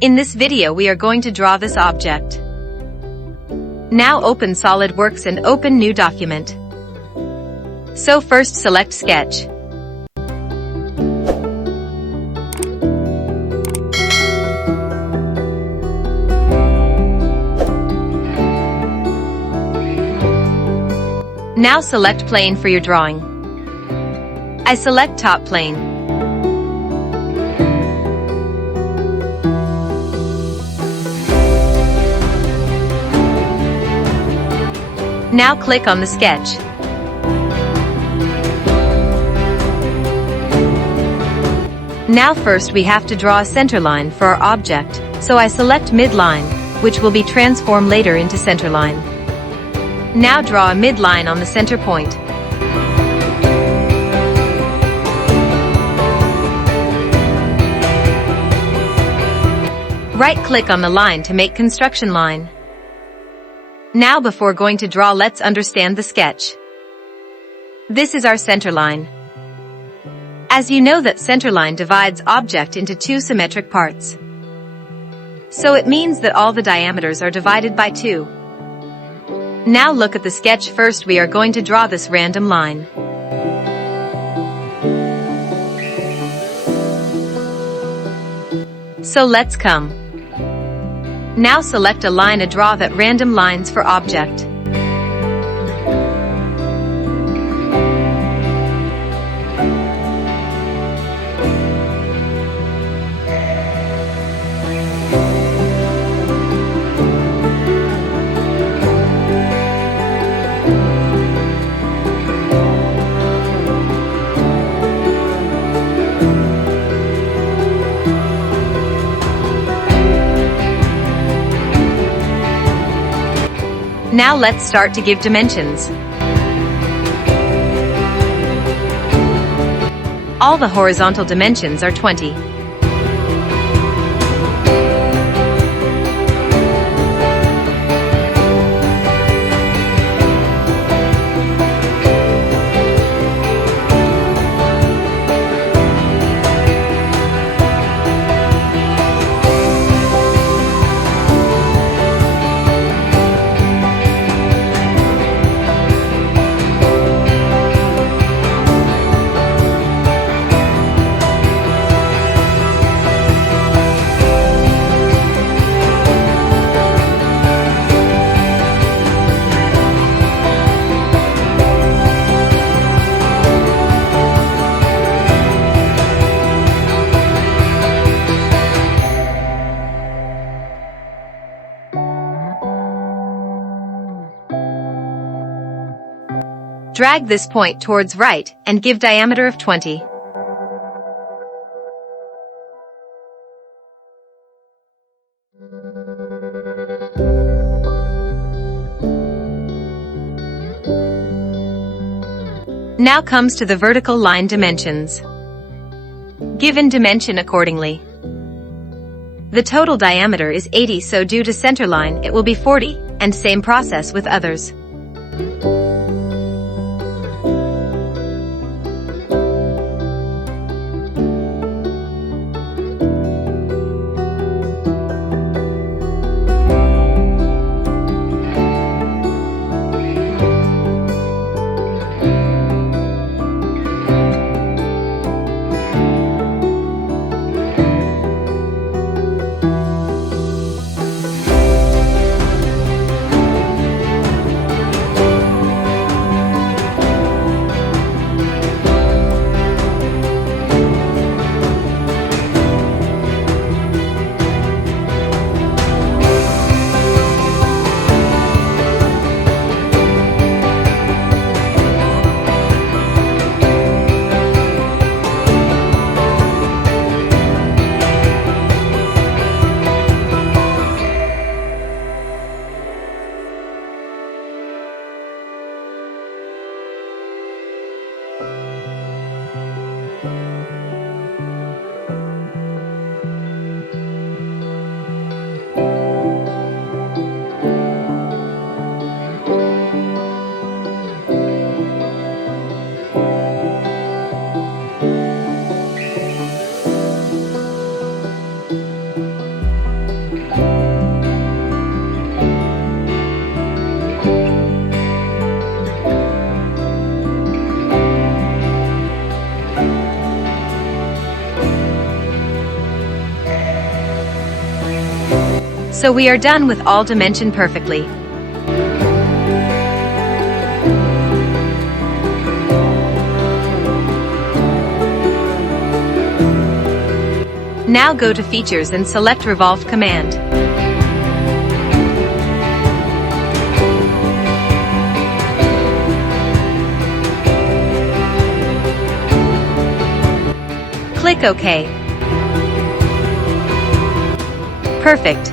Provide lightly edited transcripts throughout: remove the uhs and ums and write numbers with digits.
In this video we are going to draw this object. Now open Solidworks and open new document. So first select Sketch. Now select plane for your drawing. I select top plane. Now click on the sketch. Now first we have to draw a centerline for our object, so I select midline, which will be transformed later into centerline. Now draw a midline on the center point. Right-click on the line to make construction line. Now before going to draw, let's understand the sketch. This is our centerline. As you know that centerline divides object into two symmetric parts. So it means that all the diameters are divided by 2. Now look at the sketch. First we are going to draw this random line. So let's come. Now select a line and draw that random lines for object. Now let's start to give dimensions. All the horizontal dimensions are 20. Drag this point towards right and give diameter of 20. Now comes to the vertical line dimensions. Given dimension accordingly. The total diameter is 80, so due to centerline it will be 40, and same process with others. So we are done with all dimension perfectly. Now go to Features and select Revolved Command. Click OK. Perfect.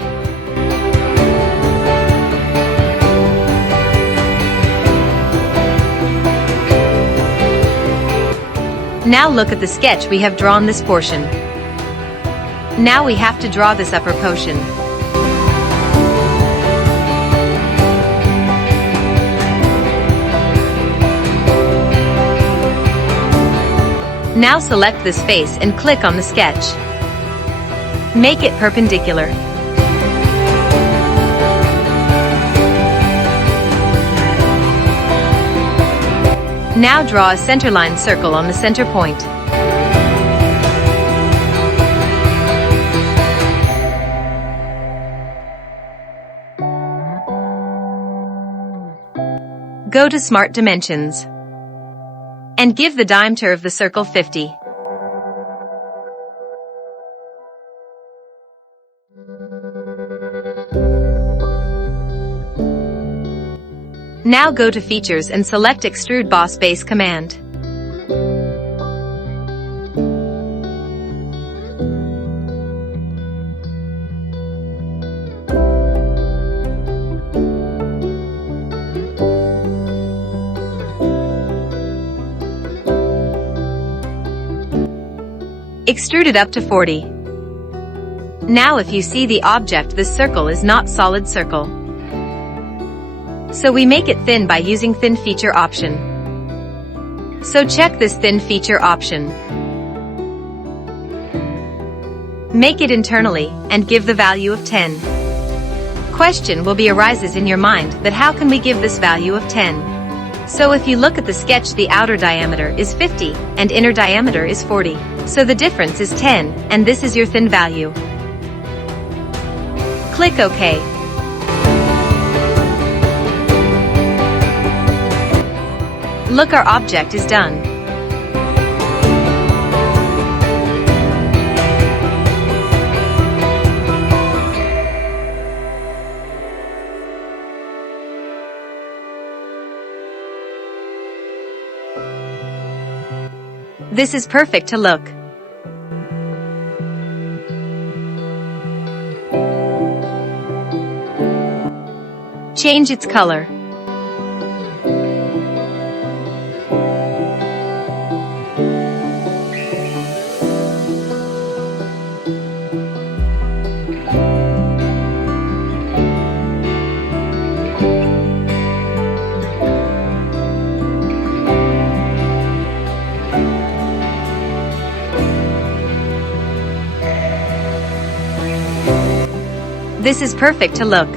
Now look at the sketch we have drawn this portion. Now we have to draw this upper portion. Now select this face and click on the sketch. Make it perpendicular. Now draw a centerline circle on the center point. Go to Smart Dimensions and give the diameter of the circle 50. Now go to Features and select Extrude Boss Base command. Extrude it up to 40. Now if you see the object, this circle is not solid circle. So we make it thin by using thin feature option. So check this thin feature option. Make it internally and give the value of 10. Question will be arises in your mind that how can we give this value of 10? So if you look at the sketch, the outer diameter is 50 and inner diameter is 40. So the difference is 10 and this is your thin value. Click OK. Look, our object is done. This is perfect to look. Change its color. This is perfect to look.